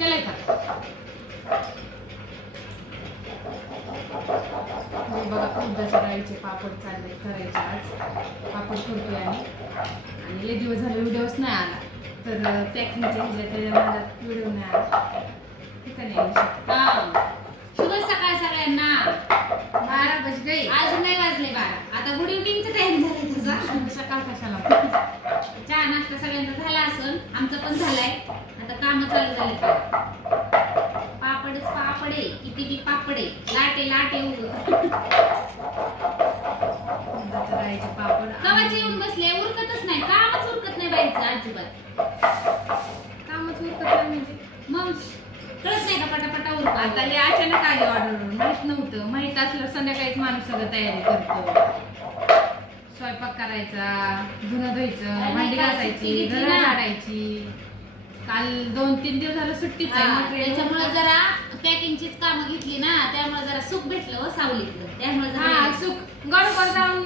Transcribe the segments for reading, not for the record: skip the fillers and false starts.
केलाय का? बघा उडदाच्या डाळीचे पापड चालले करायचे आज. पापड करतोय आणि लय दिवस झाले व्हिडिओच नाही आला, तर पॅकिंगचे मला व्हिडिओ नाही आला. ठीक आहे. शुभ सकाळ सगळ्यांना. 12 वाजले. अजून नाही वाजले 12. आता गुड इव्हनिंगचा टाइम झालाय तुझा. सकाळ कशाला? चहा नाश्ता सगळ्यांचा झाला असेल, आमचं पण झालाय. आता काम चालू झाले. पापडच पापडे, किती बी पापडे, लाटे लाटे डाळीचे पापड कवाचे येऊन बसले. उरकतच नाही, कामच उरकत नाही बाईचं अजिबात. कामच उरकत नाही म्हणजे मग कळत नाही का पटापटा उरकत. आता हे अचानक आली ऑर्डर, माहित नव्हतं. माहित असलं संध्याकाळीच माणूस सगळं तयारी करतो. स्वयंपाक करायचा, धुणं धुवायचं, भांडी घासायची, घर झाडायची. काल 2-3 दिवस झालं सुट्टीच आहे, त्याच्यामुळे जरा पॅकिंगचीच कामं घेतली ना, त्यामुळे जरा सुख भेटलं सावलीतलं. त्यामुळे हा सुख गडबड जाऊन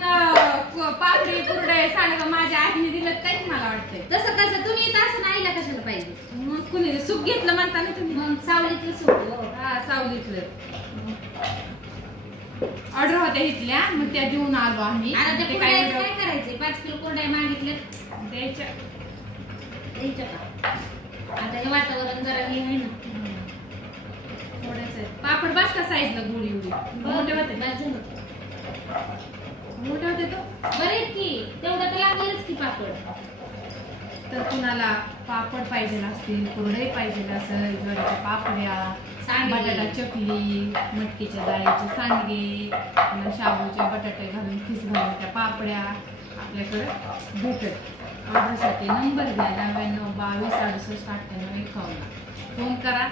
पापडी कुरडे सांगा माझ्या आईने दिलं काहीच मला वाटतंय. तसं कसं तुम्ही इथं असं नाहीला कशाला पाहिजे. मग कुणी सुख घेतलं म्हणताना तुम्ही. मग सावलीतलं सुख. हा सावलीतलं ऑर्डर होत्या इथल्या, मग त्या देऊन आलो आम्ही. आता ते काय करायचे? 5 किलो कोरड्या मागितले द्यायच्या का? आता हे वातावरण जरा हे आहे ना, थोडेसे पापड बस का साईजला गोळी एवढी मोठे होते. मोठे होते तो बरे की, तेवढं तर लागेलच की पापड. तर कुणाला पापड पाहिजे असतील, कुरडे पाहिजे असेल, ज्वारीच्या पापड्या, बटाटा चकली, मटकीच्या डाळीचे सांडगे, शाबूचे बटाटे घालून खिस घालून त्या पापड्या आपल्याकडे भेटत. ऑर्डरसाठी नंबर द्या 99 22 68 98 51. फोन करा.